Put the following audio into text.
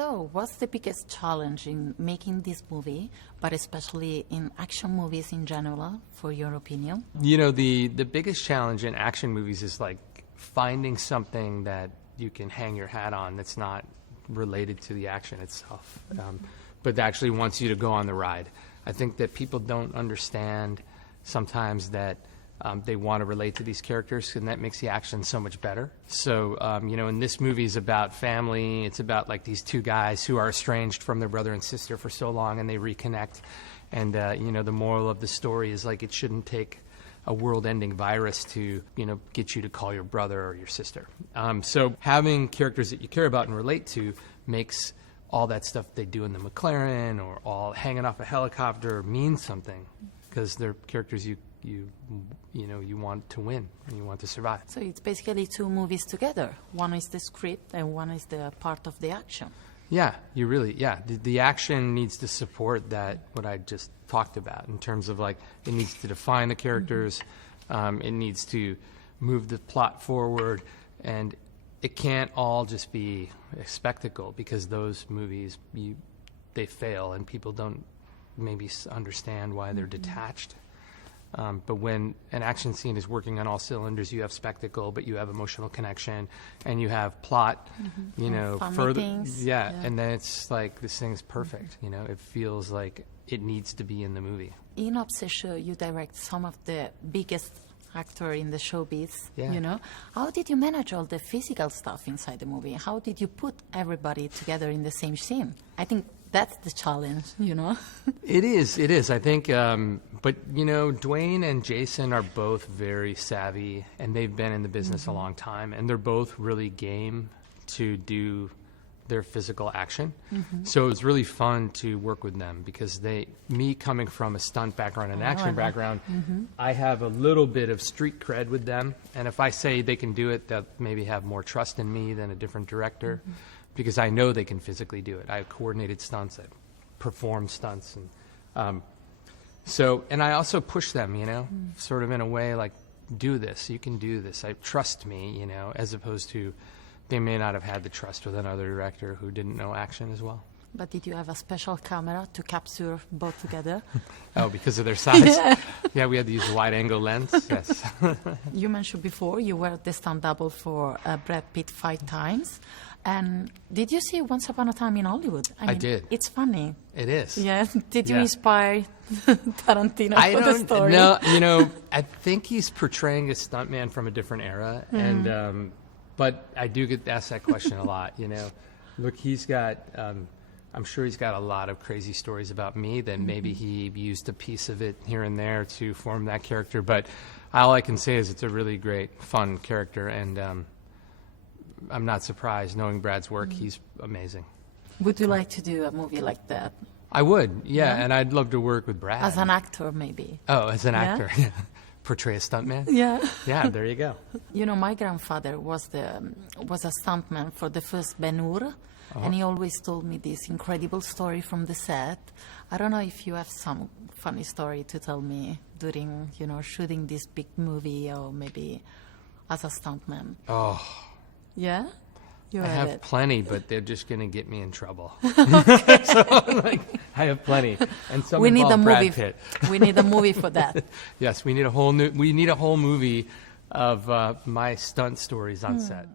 So, what's the biggest challenge in making this movie, but especially in action movies in general, for your opinion? You know, the biggest challenge in action movies is like finding something that you can hang your hat on that's not related to the action itself, but actually wants you to go on the ride. I think that people don't understand sometimes that they want to relate to these characters, and that makes the action so much better. So, you know, and this movie is about family. It's about like these two guys who are estranged from their brother and sister for so long, and they reconnect. And, you know, the moral of the story is like it shouldn't take a world-ending virus to, you know, get you to call your brother or your sister. So having characters that you care about and relate to makes all that stuff they do in the McLaren or all hanging off a helicopter mean something, because they're characters you know you want to win and you want to survive. So it's basically two movies together. One is the script and one is the part of the action. Yeah, the action needs to support that, what I just talked about, in terms of like it needs to define the characters, it needs to move the plot forward, and it can't all just be a spectacle, because those movies, they fail and people don't maybe understand why they're detached. But when an action scene is working on all cylinders, you have spectacle, but you have emotional connection, and you have plot, you know, further. Yeah, and then it's like this thing's perfect. You know, it feels like it needs to be in the movie. In Hobbs and Shaw, you direct some of the biggest actor in the showbiz. Yeah. You know, how did you manage all the physical stuff inside the movie? How did you put everybody together in the same scene? I think that's the challenge, you know? It is. I think, but, you know, Dwayne and Jason are both very savvy, and they've been in the business a long time, and they're both really game to do their physical action. So it was really fun to work with them, because me coming from a stunt background and action background, I have a little bit of street cred with them, and if I say they can do it, they'll maybe have more trust in me than a different director. Because I know they can physically do it. I coordinated stunts, I performed stunts, and and I also push them, you know, sort of in a way like, do this, you can do this, trust me, you know, as opposed to they may not have had the trust with another director who didn't know action as well. But did you have a special camera to capture both together? Oh, because of their size? Yeah, we had to use a wide-angle lens, yes. You mentioned before you were the stunt double for Brad Pitt 5 times. And did you see Once Upon a Time in Hollywood? I mean, did. It's funny. It is. Yeah. Did you inspire Tarantino for the story? No, you know, I think he's portraying a stuntman from a different era, and but I do get asked that question a lot. You know, look, he's got. I'm sure he's got a lot of crazy stories about me. Then maybe he used a piece of it here and there to form that character. But all I can say is it's a really great, fun character, and I'm not surprised knowing Brad's work. He's amazing. Would you like to do a movie like that? I would, yeah, and I'd love to work with Brad. As an actor, maybe. Oh, as an actor. Portray a stuntman? Yeah. Yeah, there you go. You know, my grandfather was a stuntman for the first Ben-Hur, and he always told me this incredible story from the set. I don't know if you have some funny story to tell me during, you know, shooting this big movie, or maybe as a stuntman. Oh. Yeah? I have plenty, but they're just going to get me in trouble. So, like, I have plenty, and some involve Brad Pitt. We need a movie for that. Yes, we need a whole movie of my stunt stories on set.